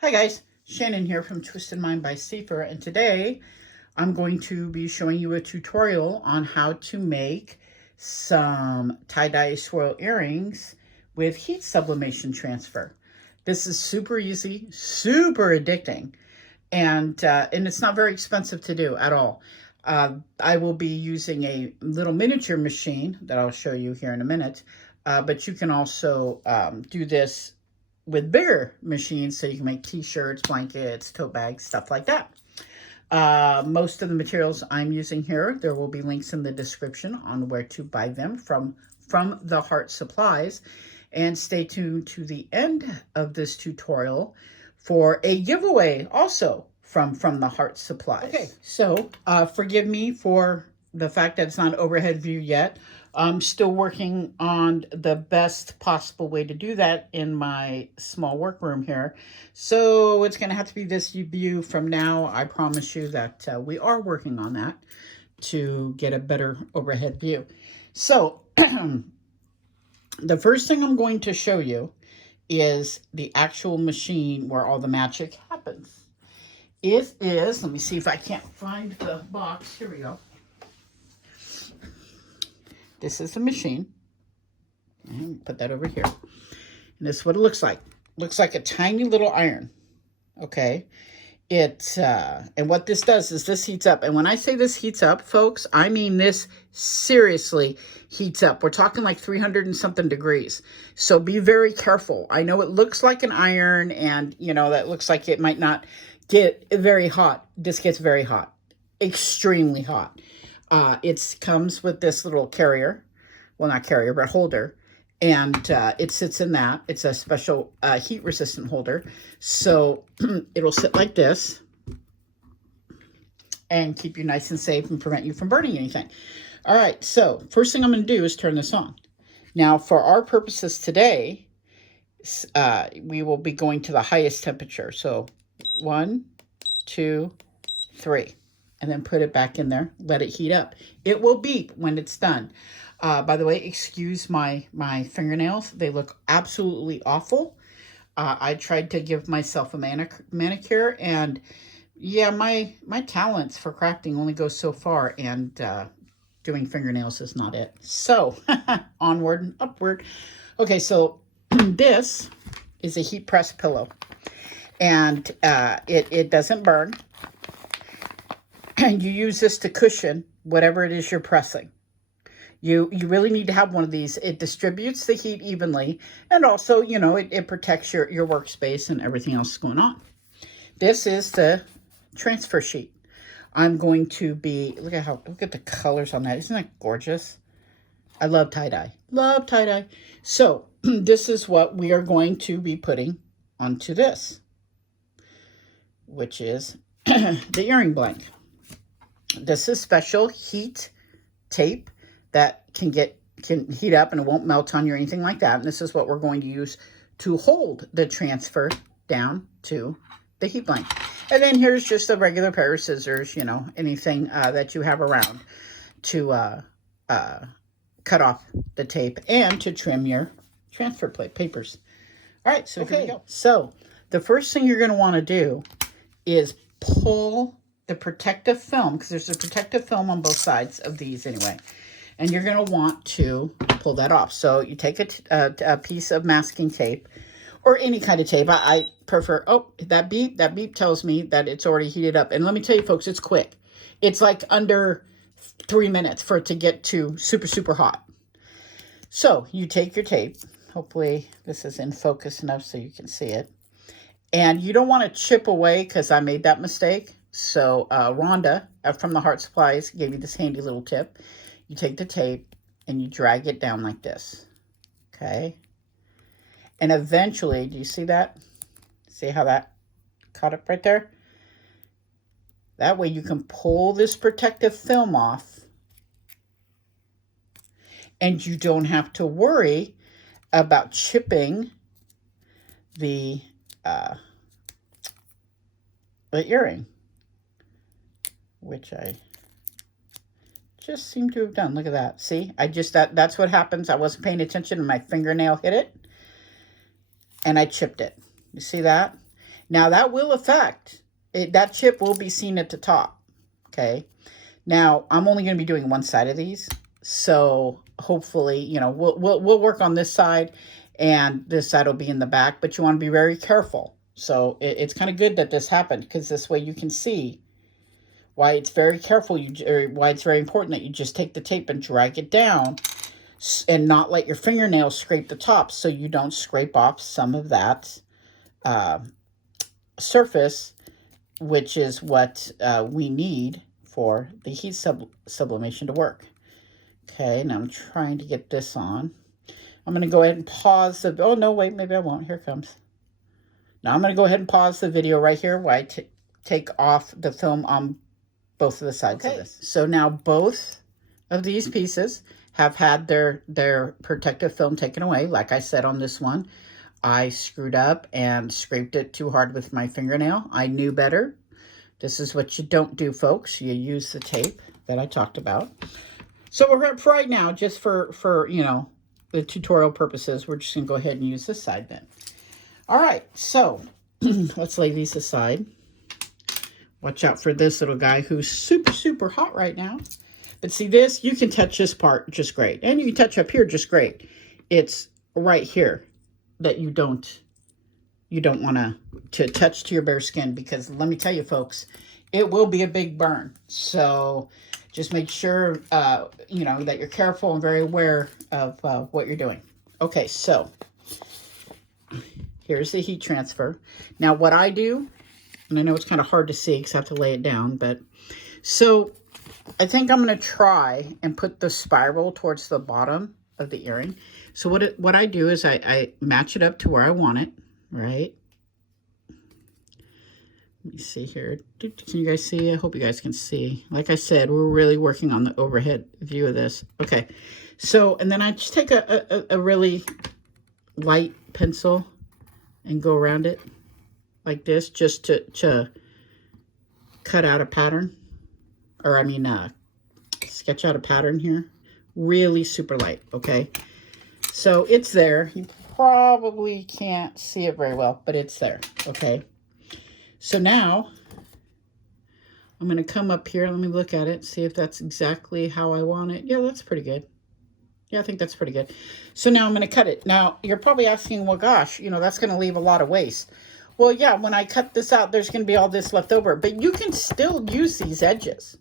Hi guys, Shannon here from Twisted Mind by Seefer, and today I'm going to be showing you a tutorial on how to make some tie-dye swirl earrings with heat sublimation transfer. This is super easy, super addicting, and it's not very expensive to do at all. I will be using a little miniature machine that I'll show you here in a minute, but you can also do this with bigger machines so you can make t-shirts, blankets, tote bags, stuff like that. Most of the materials I'm using here, there will be links in the description on where to buy them from the Heart Supplies. And stay tuned to the end of this tutorial for a giveaway also from the Heart Supplies. Okay, so forgive me for the fact that it's not overhead view yet. I'm still working on the best possible way to do that in my small workroom here. So it's going to have to be this view from now. I promise you that we are working on that to get a better overhead view. So the first thing I'm going to show you is the actual machine where all the magic happens. It is, let me see if I can't find the box. Here we go. This is a machine. And put that over here. And this is what it looks like. Looks like a tiny little iron. Okay. And what this does is this heats up. And when I say this heats up, folks, I mean this seriously heats up. We're talking like 300 and something degrees. So be very careful. I know it looks like an iron and, you know, that looks like it might not get very hot. This gets very hot. Extremely hot. It comes with this little carrier. Well, not carrier, but holder. And it sits in that. It's a special heat-resistant holder. So it'll sit like this and keep you nice and safe and prevent you from burning anything. All right, so first thing I'm going to do is turn this on. Now, for our purposes today, we will be going to the highest temperature. So 1, 2, 3. And then put it back in there. Let it heat up. It will beep when it's done. By the way, excuse my fingernails. They look absolutely awful. I tried to give myself a manicure. And yeah, my talents for crafting only go so far. And doing fingernails is not it. So onward and upward. Okay, so this is a heat press pillow. And it doesn't burn. And you use this to cushion whatever it is you're pressing. You really need to have one of these. It distributes the heat evenly. And also, you know, it protects your workspace and everything else going on. This is the transfer sheet. I'm going to be, look at the colors on that. Isn't that gorgeous? I love tie-dye. Love tie-dye. So this is what we are going to be putting onto this, which is the earring blank. This is special heat tape that can heat up and it won't melt on you or anything like that. And this is what we're going to use to hold the transfer down to the heat blank. And then here's just a regular pair of scissors, you know, anything that you have around to cut off the tape and to trim your transfer plate papers. All right, so here we go. So the first thing you're going to want to do is pull the protective film, because there's a protective film on both sides of these anyway. And you're going to want to pull that off. So you take a piece of masking tape or any kind of tape. I prefer, oh, that beep tells me that it's already heated up. And let me tell you, folks, it's quick. It's like under 3 minutes for it to get to super, super hot. So you take your tape. Hopefully this is in focus enough so you can see it. And you don't want to chip away because I made that mistake. So Rhonda from the Heart Supplies gave you this handy little tip. You take the tape and you drag it down like this. Okay. And eventually, do you see that? See how that caught up right there? That way you can pull this protective film off. And you don't have to worry about chipping the earring, which I just seem to have done. Look at that. See, that's what happens. I wasn't paying attention and my fingernail hit it and I chipped it. You see that? Now that will affect it, that chip will be seen at the top. Okay. Now I'm only going to be doing one side of these. So hopefully, you know, we'll work on this side and this side will be in the back, but you want to be very careful. So it's kind of good that this happened because this way you can see why it's very careful, or why it's very important that you just take the tape and drag it down and not let your fingernails scrape the top so you don't scrape off some of that surface, which is what we need for the heat sublimation to work. Okay, now I'm trying to get this on. I'm going to go ahead and pause the, oh no, wait, maybe I won't. Here it comes. Now I'm going to go ahead and pause the video right here while I take off the film on both of the sides of this. So now both of these pieces have had their protective film taken away. Like I said on this one, I screwed up and scraped it too hard with my fingernail. I knew better. This is what you don't do, folks. You use the tape that I talked about. So we're for right now, just for you know, the tutorial purposes, we're just going to go ahead and use this side then. All right, so let's lay these aside. Watch out for this little guy who's super, super hot right now. But see this, you can touch this part just great. And you can touch up here just great. It's right here that you don't want to touch to your bare skin, because let me tell you, folks, it will be a big burn. So just make sure, you know, that you're careful and very aware of what you're doing. Okay, so here's the heat transfer. Now what I do, and I know it's kind of hard to see because I have to lay it down, but so I think I'm going to try and put the spiral towards the bottom of the earring. So what I do is I match it up to where I want it, right? Let me see here. Can you guys see? I hope you guys can see. Like I said, we're really working on the overhead view of this. Okay. So, and then I just take a really light pencil and go around it like this, just to cut out a pattern, or I mean, sketch out a pattern here. Really super light, okay? So it's there. You probably can't see it very well, but it's there, okay? So now I'm going to come up here. Let me look at it, see if that's exactly how I want it. Yeah, that's pretty good. Yeah, I think that's pretty good. So now I'm going to cut it. Now, you're probably asking, well, gosh, you know, that's going to leave a lot of waste. Well, yeah, when I cut this out, there's going to be all this left over. But you can still use these edges.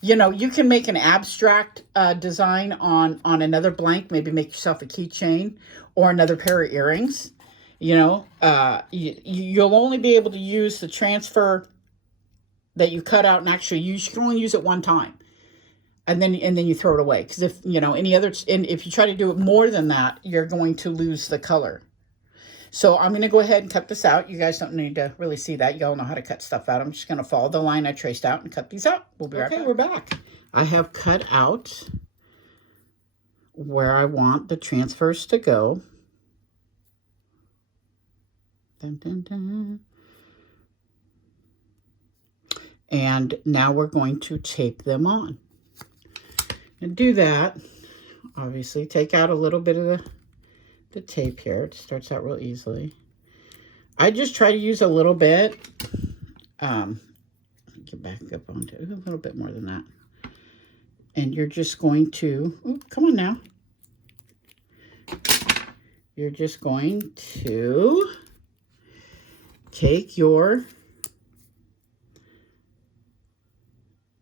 You know, you can make an abstract design on another blank. Maybe make yourself a keychain or another pair of earrings. You know, you'll only be able to use the transfer that you cut out, and actually you can only use it one time. And then you throw it away. Because if, you know, if you try to do it more than that, you're going to lose the color. So I'm going to go ahead and cut this out. You guys don't need to really see that. You all know how to cut stuff out. I'm just going to follow the line I traced out and cut these out. We'll be right back. Okay, we're back. I have cut out where I want the transfers to go. Dun, dun, dun. And now we're going to tape them on. And do that, obviously, take out a little bit of the tape here. It starts out real easily. I just try to use a little bit. Get back up onto a little bit more than that. And you're just going to, ooh, come on now. You're just going to take your,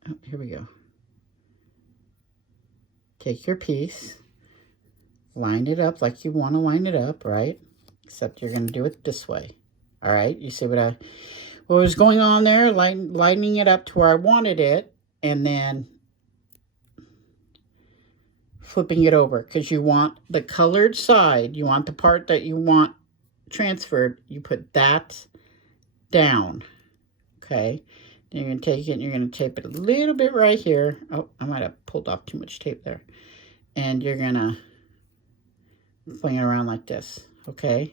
oh, here we go. Take your piece, line it up like you want to line it up, right? Except you're going to do it this way. All right, you see what was going on there? Lining it up to where I wanted it, and then flipping it over, because you want the colored side. You want the part that you want transferred. You put that down, okay? Then you're going to take it and you're going to tape it a little bit right here. Oh, I might have pulled off too much tape there. And you're going to fling it around like this, okay?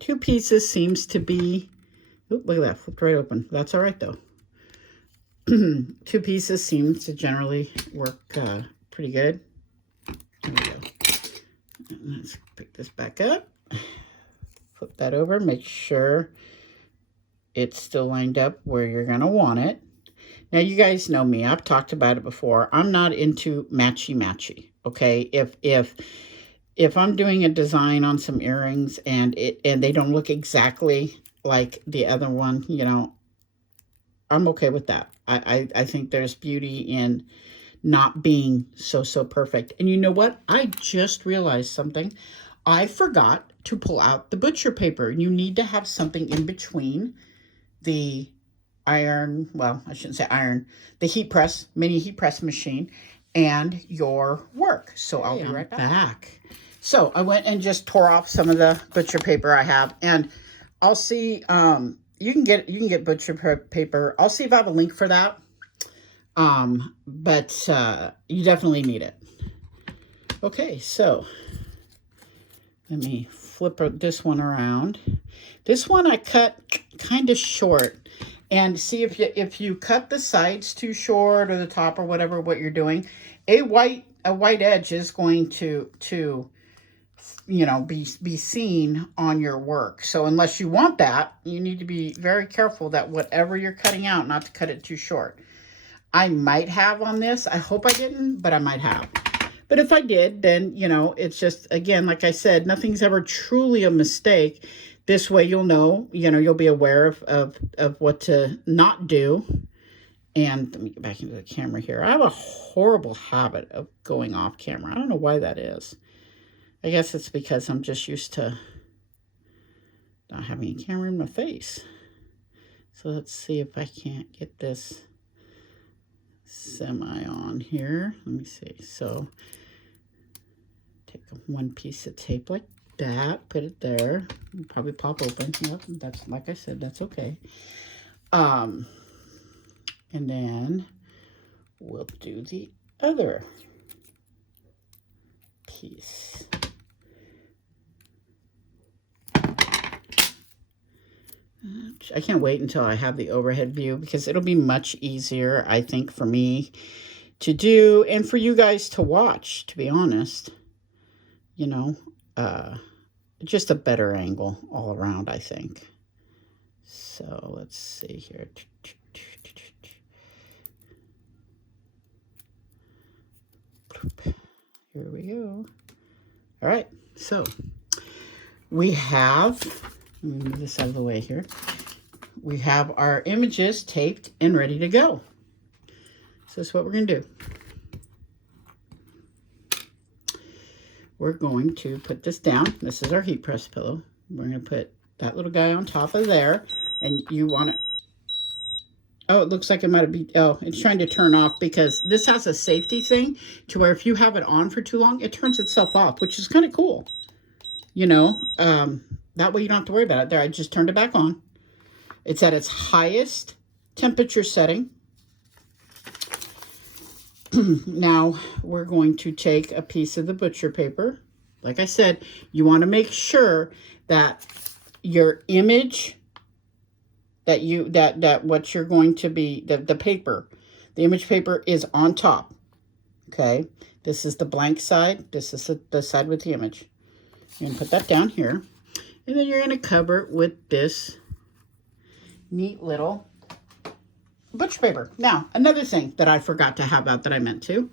Two pieces seems to be, oop, look at that, flipped right open. That's all right, though. Two pieces seems to generally work pretty good. There we go. And let's pick this back up. Flip that over, make sure it's still lined up where you're going to want it. Now, you guys know me. I've talked about it before. I'm not into matchy-matchy, okay? If I'm doing a design on some earrings and they don't look exactly like the other one, you know, I'm okay with that. I think there's beauty in not being so perfect. And you know what? I just realized something. I forgot to pull out the butcher paper. You need to have something in between the iron, well, I shouldn't say iron, the heat press, mini heat press machine, and your work. So I'll be right back. So I went and just tore off some of the butcher paper I have, and I'll see, you can get butcher paper. I'll see if I have a link for that. But you definitely need it. Okay, so let me flip this one around. This one I cut kind of short. And see, if you cut the sides too short or the top or whatever, what you're doing, a white edge is going to you know, be seen on your work. So unless you want that, you need to be very careful that whatever you're cutting out, not to cut it too short. I might have on this. I hope I didn't, but I might have. But if I did, then, you know, it's just, again, like I said, nothing's ever truly a mistake. This way you'll know, you know, you'll be aware of what to not do. And let me get back into the camera here. I have a horrible habit of going off camera. I don't know why that is. I guess it's because I'm just used to not having a camera in my face. So let's see if I can't get this semi on here. Let me see. So take one piece of tape like that, put it there, probably pop open. Yep, that's, like I said, that's okay. And then we'll do the other piece. I can't wait until I have the overhead view, because it'll be much easier, I think, for me to do and for you guys to watch, to be honest. You know, just a better angle all around, I think. So let's see here. Here we go. All right, so we have, let me move this out of the way here. We have our images taped and ready to go. So that's what we're going to do. We're going to put this down. This is our heat press pillow. We're going to put that little guy on top of there. And you want to... Oh, it looks like it might have been... Oh, it's trying to turn off, because this has a safety thing to where if you have it on for too long, it turns itself off, which is kind of cool. You know, that way you don't have to worry about it. There, I just turned it back on. It's at its highest temperature setting. Now we're going to take a piece of the butcher paper. Like I said, you want to make sure that your image, that what you're going to be, the paper, the image paper is on top. Okay, this is the blank side. This is the side with the image. You're going to put that down here, and then you're going to cover it with this neat little butcher paper. Now, another thing that I forgot to have out that I meant to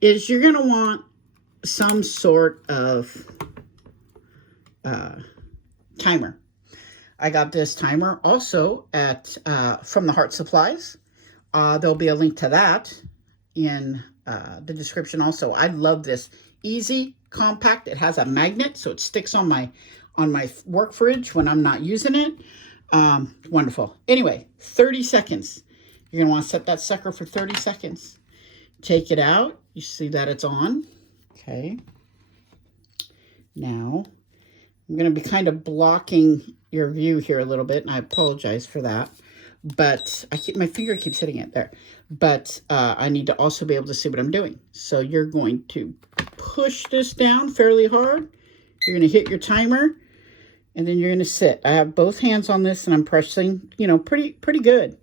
is you're going to want some sort of timer. I got this timer also at from the Heart Supplies. There'll be a link to that in the description also. I love this. Easy, compact. It has a magnet, so it sticks on my work fridge when I'm not using it. Wonderful. Anyway, 30 seconds. You're going to want to set that sucker for 30 seconds. Take it out. You see that it's on. Okay. Now, I'm going to be kind of blocking your view here a little bit, and I apologize for that. But my finger keeps hitting it there. But I need to also be able to see what I'm doing. So you're going to push this down fairly hard. You're going to hit your timer, and then you're going to sit. I have both hands on this, and I'm pressing, you know, pretty good.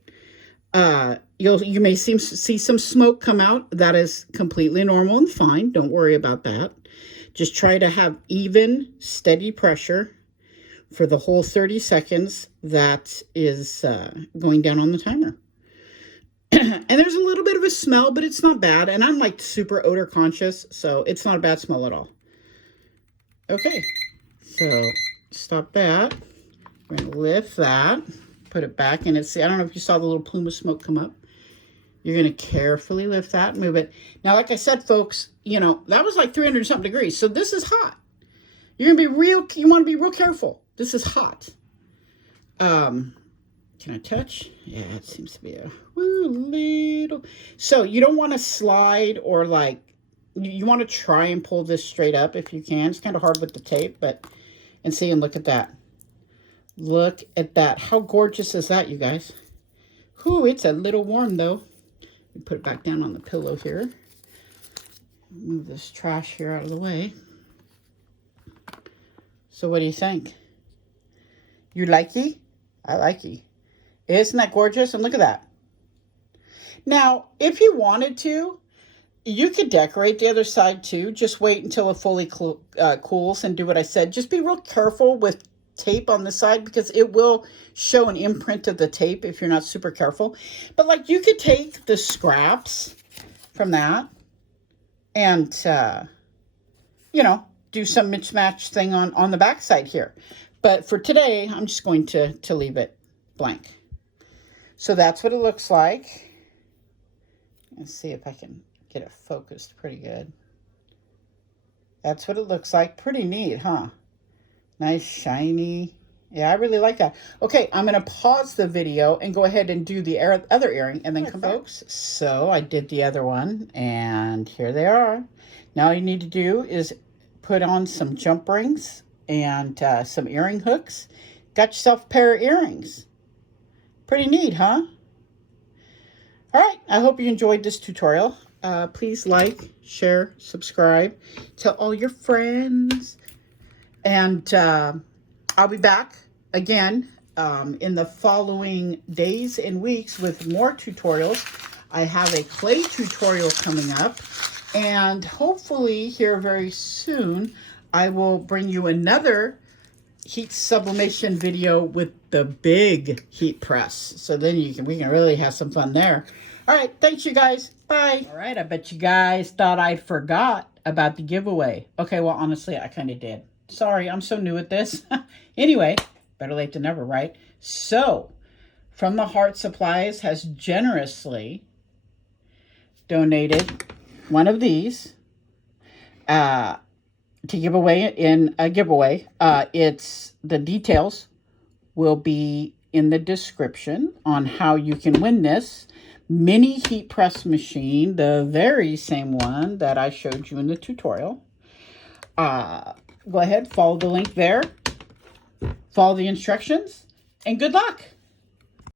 You may see some smoke come out. That is completely normal and fine. Don't worry about that. Just try to have even, steady pressure for the whole 30 seconds that is going down on the timer. And there's a little bit of a smell, but it's not bad. And I'm like super odor conscious, so it's not a bad smell at all. Okay, so stop that. We're going to lift that, put it back in. I don't know if you saw the little plume of smoke come up. You're going to carefully lift that, move it. Now, like I said, folks, you know, that was like 300 something degrees. So this is hot. You're going to be you want to be real careful. This is hot. Can I touch? Yeah, it seems to be a little. So you don't want to slide or like, you want to try and pull this straight up if you can. It's kind of hard with the tape, but, and see, and look at that. Look at that. How gorgeous is that, you guys? Whew, it's a little warm though. Put it back down on the pillow here. Move this trash here out of the way. So what do you think? You likey? I likey. Isn't that gorgeous? And look at that. Now, if you wanted to, you could decorate the other side too. Just wait until it fully cools and do what I said. Just be real careful with tape on the side because it will show an imprint of the tape if you're not super careful. But like you could take the scraps from that and, you know, do some mismatch thing on the back side here. But for today, I'm just going to leave it blank. So that's what it looks like. Let's see if I can get it focused pretty good. That's what it looks like. Pretty neat, huh? Nice, shiny. Yeah, I really like that. Okay, I'm going to pause the video and go ahead and do the other earring and then come back. Folks, so I did the other one, and here they are. Now all you need to do is put on some jump rings and some earring hooks. Got yourself a pair of earrings. Pretty neat, huh? All right, I hope you enjoyed this tutorial. Please like, share, subscribe, tell all your friends. And I'll be back again in the following days and weeks with more tutorials. I have a clay tutorial coming up. And hopefully here very soon, I will bring you another heat sublimation video with the big heat press. So then we can really have some fun there. All right, thanks you guys. Bye. All right, I bet you guys thought I forgot about the giveaway. Okay, well, honestly, I kind of did. Sorry, I'm so new at this. Anyway, better late than never, right? So, From the Heart Supplies has generously donated one of these to give away in a giveaway. The details will be in the description on how you can win this mini heat press machine, the very same one that I showed you in the tutorial. Go ahead, follow the link there, follow the instructions, and good luck.